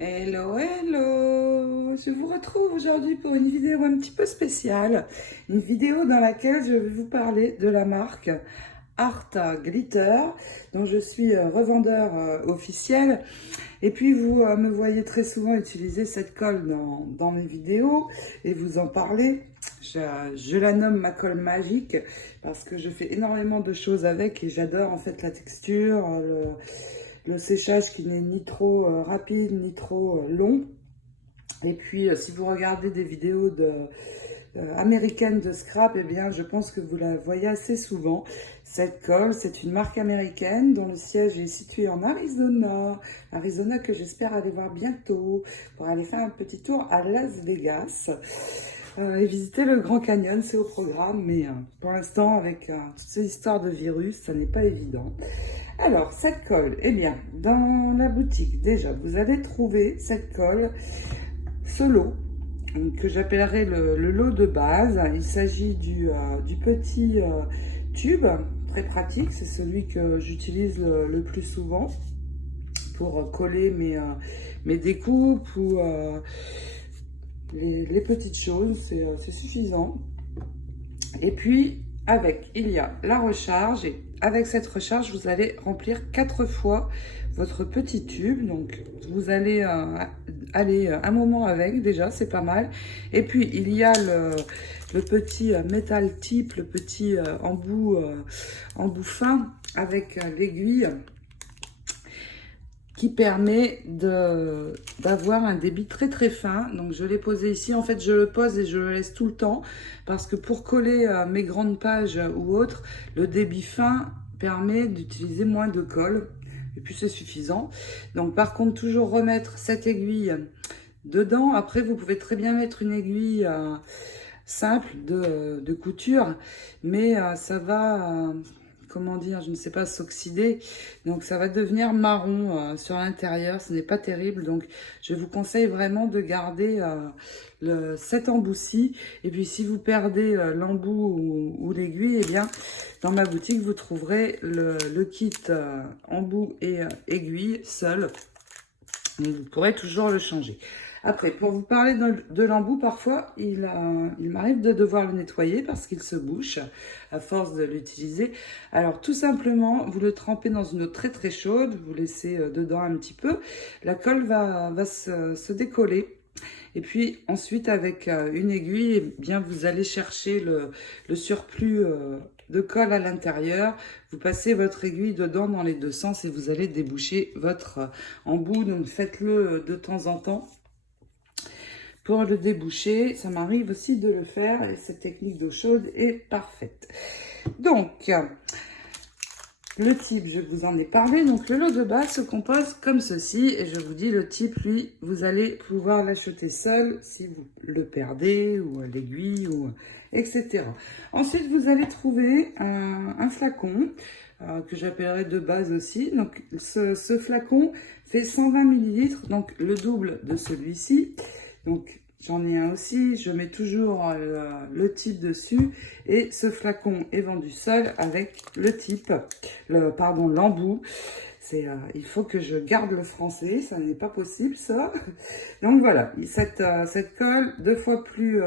Hello, hello! Je vous retrouve aujourd'hui pour une vidéo un petit peu spéciale. Une vidéo dans laquelle je vais vous parler de la marque Art Glitter, dont je suis revendeur officiel. Et puis vous me voyez très souvent utiliser cette colle dans mes vidéos et vous en parlez. Je la nomme ma colle magique parce que je fais énormément de choses avec et j'adore en fait la texture, le séchage qui n'est ni trop rapide ni trop long. Et puis si vous regardez des vidéos américaine de scrap, eh bien, je pense que vous la voyez assez souvent. Cette colle, c'est une marque américaine dont le siège est situé en Arizona. Arizona que j'espère aller voir bientôt pour aller faire un petit tour à Las Vegas. Et visiter le Grand Canyon, c'est au programme, mais pour l'instant, avec toutes ces histoires de virus, ça n'est pas évident. Alors, cette colle, eh bien, dans la boutique, déjà, vous allez trouver cette colle, ce lot, que j'appellerai le lot de base. Il s'agit du petit tube, très pratique, c'est celui que j'utilise le plus souvent pour coller mes découpes ou les petites choses, c'est suffisant. Et puis, il y a la recharge. Et avec cette recharge, vous allez remplir 4 fois votre petit tube. Donc, vous allez aller un moment avec, déjà, c'est pas mal. Et puis, il y a le petit métal type, le petit embout fin avec l'aiguille qui permet d'avoir un débit très très fin. Donc je l'ai posé ici, en fait je le pose et je le laisse tout le temps parce que pour coller mes grandes pages ou autres, le débit fin permet d'utiliser moins de colle et puis c'est suffisant. Donc par contre toujours remettre cette aiguille dedans. Après vous pouvez très bien mettre une aiguille simple de couture, mais ça va comment dire, je ne sais pas, s'oxyder. Donc ça va devenir marron sur l'intérieur, ce n'est pas terrible. Donc je vous conseille vraiment de garder cet embout-ci. Et puis si vous perdez l'embout ou l'aiguille, eh bien dans ma boutique vous trouverez le kit embout et aiguille seul. Donc vous pourrez toujours le changer. Après, pour vous parler de l'embout, parfois, il m'arrive de devoir le nettoyer parce qu'il se bouche à force de l'utiliser. Alors, tout simplement, vous le trempez dans une eau très très chaude, vous laissez dedans un petit peu. La colle va se décoller. Et puis, ensuite, avec une aiguille, eh bien, vous allez chercher le surplus de colle à l'intérieur. Vous passez votre aiguille dedans dans les deux sens et vous allez déboucher votre embout. Donc, faites-le de temps en temps. Pour le déboucher, ça m'arrive aussi de le faire et cette technique d'eau chaude est parfaite. Donc, le type, je vous en ai parlé. Donc, le lot de base se compose comme ceci. Et je vous dis, le type, lui, vous allez pouvoir l'acheter seul si vous le perdez ou à l'aiguille, ou etc. Ensuite, vous allez trouver un flacon que j'appellerai de base aussi. Donc, ce flacon fait 120 ml, donc le double de celui-ci. Donc, j'en ai un aussi, je mets toujours le type dessus et ce flacon est vendu seul avec le type, l'embout. Il faut que je garde le français, ça n'est pas possible ça. Donc voilà, cette colle, 2 fois plus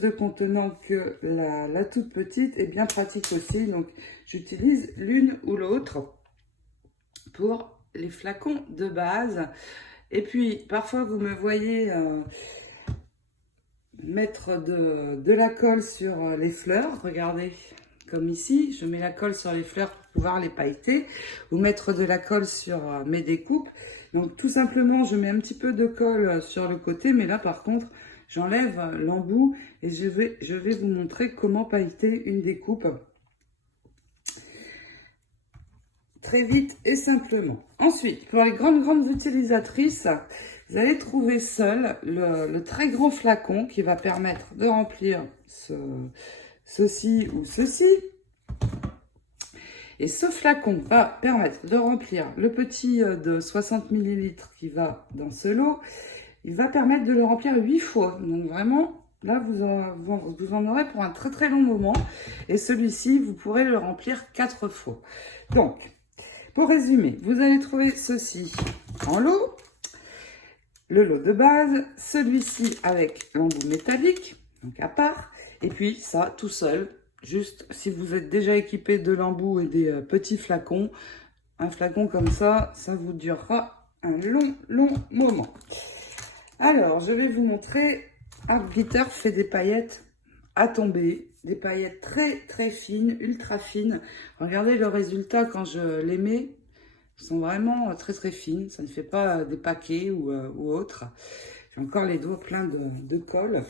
de contenant que la toute petite est bien pratique aussi. Donc j'utilise l'une ou l'autre pour les flacons de base. Et puis, parfois, vous me voyez mettre de la colle sur les fleurs. Regardez, comme ici, je mets la colle sur les fleurs pour pouvoir les pailleter. Ou mettre de la colle sur mes découpes. Donc, tout simplement, je mets un petit peu de colle sur le côté. Mais là, par contre, j'enlève l'embout et je vais vous montrer comment pailleter une découpe. Très vite et simplement. Ensuite, pour les grandes utilisatrices, vous allez trouver seul le très grand flacon qui va permettre de remplir ceci ou ceci. Et ce flacon va permettre de remplir le petit de 60 ml qui va dans ce lot. Il va permettre de le remplir 8 fois. Donc vraiment, là, vous en aurez pour un très très long moment. Et celui-ci, vous pourrez le remplir 4 fois. Donc, pour résumer, vous allez trouver ceci en lot. le lot de base, celui-ci avec l'embout métallique, donc à part, et puis ça tout seul, juste si vous êtes déjà équipé de l'embout et des petits flacons, un flacon comme ça vous durera un long moment. Alors, je vais vous montrer, Art Glitter fait des paillettes à tomber, des paillettes très fines, ultra fines. Regardez le résultat quand je les mets. Elles sont vraiment très fines, ça ne fait pas des paquets ou autre. J'ai encore les doigts pleins de colle.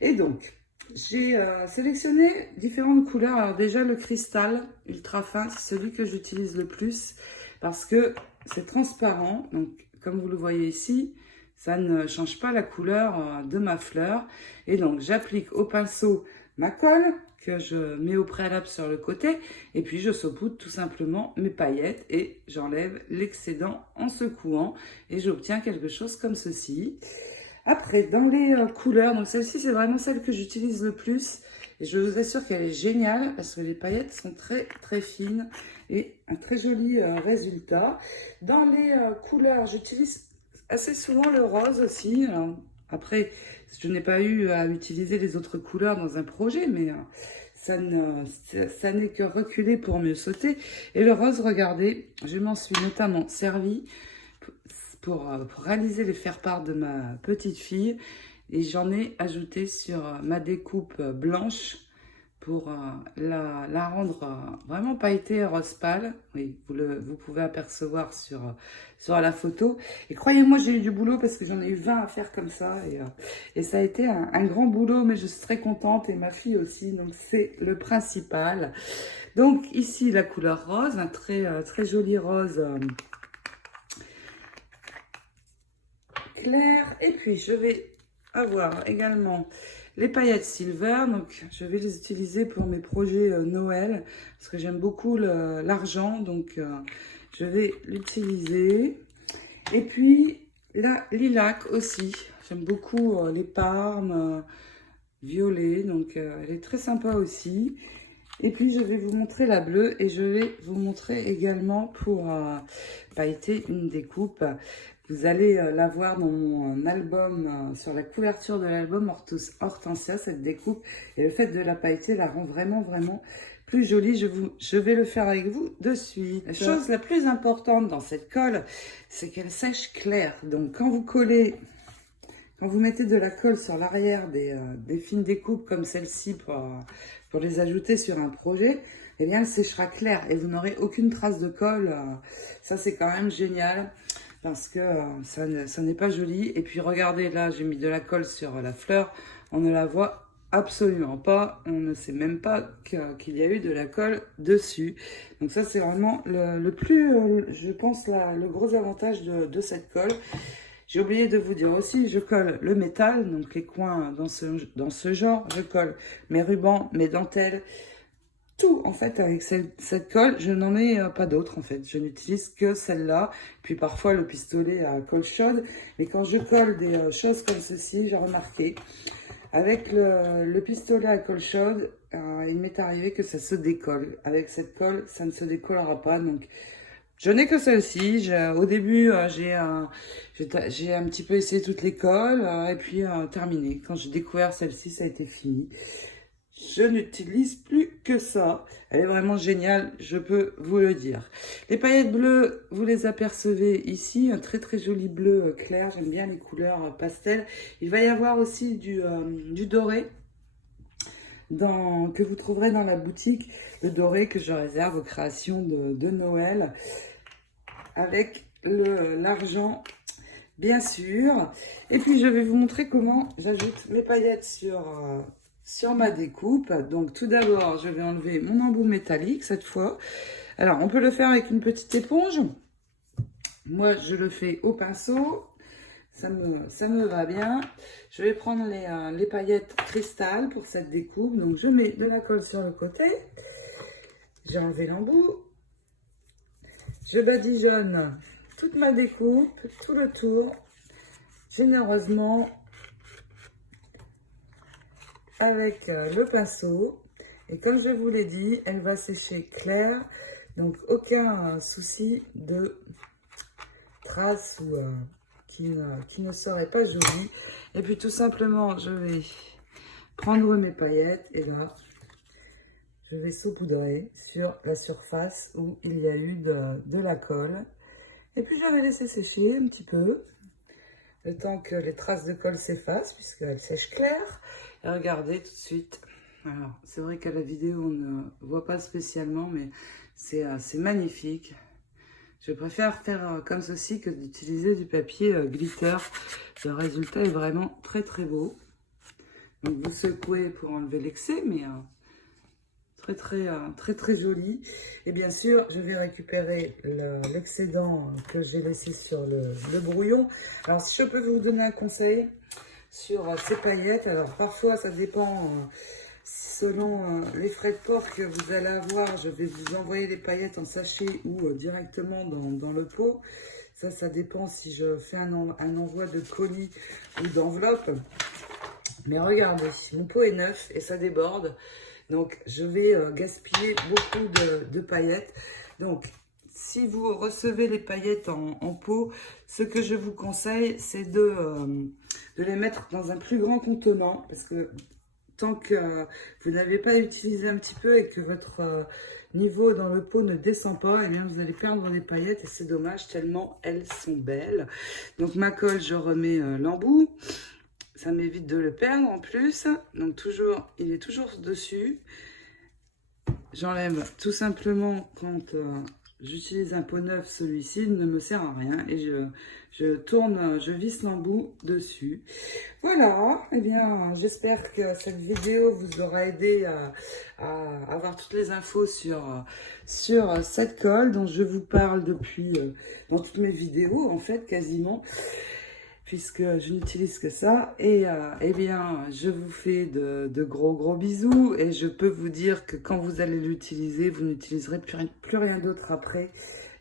Et donc, j'ai sélectionné différentes couleurs. Alors déjà, le cristal ultra fin, c'est celui que j'utilise le plus parce que c'est transparent. Donc, comme vous le voyez ici, ça ne change pas la couleur de ma fleur. Et donc, j'applique au pinceau ma colle que je mets au préalable sur le côté. Et puis, je saupoudre tout simplement mes paillettes et j'enlève l'excédent en secouant. Et j'obtiens quelque chose comme ceci. Après, dans les couleurs, donc celle-ci, c'est vraiment celle que j'utilise le plus. Et je vous assure qu'elle est géniale parce que les paillettes sont très fines et un très joli résultat. Dans les couleurs, j'utilise assez souvent le rose aussi. Alors, après, je n'ai pas eu à utiliser les autres couleurs dans un projet, mais ça n'est que reculer pour mieux sauter. Et le rose, regardez, je m'en suis notamment servi pour réaliser les faire-part de ma petite fille. Et j'en ai ajouté sur ma découpe blanche pour la rendre vraiment pailletée rose pâle. Oui, vous pouvez apercevoir sur la photo. Et croyez-moi, j'ai eu du boulot parce que j'en ai eu 20 à faire comme ça. Et ça a été un grand boulot, mais je suis très contente. Et ma fille aussi, donc c'est le principal. Donc ici, la couleur rose, un très joli rose clair. Et puis, je vais avoir également les paillettes silver, donc je vais les utiliser pour mes projets Noël, parce que j'aime beaucoup l'argent, donc je vais l'utiliser. Et puis la lilac aussi, j'aime beaucoup les parmes violet, donc elle est très sympa aussi. Et puis je vais vous montrer la bleue et je vais vous montrer également pour pailleter une découpe. Vous allez la voir dans mon album, sur la couverture de l'album Hortensia, cette découpe. Et le fait de la pailleter la rend vraiment plus jolie. Je vais le faire avec vous de suite. La chose la plus importante dans cette colle, c'est qu'elle sèche clair. Donc quand vous collez, quand vous mettez de la colle sur l'arrière des fines découpes comme celle-ci pour les ajouter sur un projet, eh bien elle séchera clair et vous n'aurez aucune trace de colle. Ça c'est quand même génial. Parce que ça n'est pas joli. Et puis regardez, là, j'ai mis de la colle sur la fleur. On ne la voit absolument pas. On ne sait même pas qu'il y a eu de la colle dessus. Donc ça, c'est vraiment le plus, je pense, le gros avantage de cette colle. J'ai oublié de vous dire aussi, je colle le métal, donc les coins dans ce genre. Je colle mes rubans, mes dentelles. Tout en fait avec cette colle, je n'en ai pas d'autre en fait, je n'utilise que celle-là, puis parfois le pistolet à colle chaude, mais quand je colle des choses comme ceci, j'ai remarqué, avec le pistolet à colle chaude, il m'est arrivé que ça se décolle, avec cette colle ça ne se décollera pas, donc je n'ai que celle-ci. Au début j'ai un petit peu essayé toutes les colles, et puis terminé, quand j'ai découvert celle-ci ça a été fini. Je n'utilise plus que ça. Elle est vraiment géniale, je peux vous le dire. Les paillettes bleues, vous les apercevez ici. Un très joli bleu clair. J'aime bien les couleurs pastel. Il va y avoir aussi du doré que vous trouverez dans la boutique. Le doré que je réserve aux créations de Noël. Avec l'argent, bien sûr. Et puis, je vais vous montrer comment j'ajoute mes paillettes sur ma découpe. Donc tout d'abord, je vais enlever mon embout métallique cette fois. Alors, on peut le faire avec une petite éponge. Moi, je le fais au pinceau. Ça me va bien. Je vais prendre les paillettes cristal pour cette découpe. Donc, je mets de la colle sur le côté. J'ai enlevé l'embout. Je badigeonne toute ma découpe, tout le tour, généreusement, avec le pinceau. Et comme je vous l'ai dit, elle va sécher clair, donc aucun souci de traces ou qui ne serait pas joli. Et puis tout simplement, je vais prendre mes paillettes et là, je vais saupoudrer sur la surface où il y a eu de la colle. Et puis je vais laisser sécher un petit peu, le temps que les traces de colle s'effacent, puisqu'elles sèchent clair. Et regardez tout de suite. Alors, c'est vrai qu'à la vidéo, on ne voit pas spécialement, mais c'est magnifique. Je préfère faire comme ceci que d'utiliser du papier glitter. Le résultat est vraiment très très beau. Donc vous secouez pour enlever l'excès, mais très joli. Et bien sûr, je vais récupérer l'excédent que j'ai laissé sur le brouillon. Alors si je peux vous donner un conseil sur ces paillettes, alors parfois ça dépend selon les frais de port que vous allez avoir. Je vais vous envoyer les paillettes en sachet ou directement dans le pot. Ça dépend si je fais un envoi de colis ou d'enveloppe. Mais regardez, mon pot est neuf et ça déborde. Donc, je vais gaspiller beaucoup de paillettes. Donc, si vous recevez les paillettes en pot, ce que je vous conseille, c'est de les mettre dans un plus grand contenant. Parce que tant que vous n'avez pas utilisé un petit peu et que votre niveau dans le pot ne descend pas, eh bien, vous allez perdre les paillettes et c'est dommage tellement elles sont belles. Donc, ma colle, je remets l'embout. Ça m'évite de le perdre en plus. Donc toujours, il est toujours dessus. J'enlève tout simplement quand j'utilise un pot neuf, celui-ci ne me sert à rien. Et je tourne, je visse l'embout dessus. Voilà, eh bien j'espère que cette vidéo vous aura aidé à avoir toutes les infos sur cette colle dont je vous parle depuis dans toutes mes vidéos en fait quasiment. Puisque je n'utilise que ça. Et eh bien, je vous fais de gros bisous. Et je peux vous dire que quand vous allez l'utiliser, vous n'utiliserez plus rien d'autre après.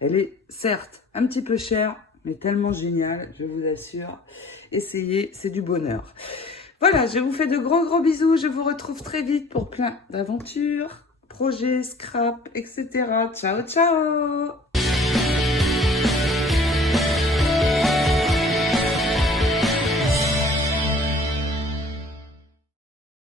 Elle est certes un petit peu chère, mais tellement géniale, je vous assure. Essayez, c'est du bonheur. Voilà, je vous fais de gros bisous. Je vous retrouve très vite pour plein d'aventures, projets, scrap, etc. Ciao, ciao!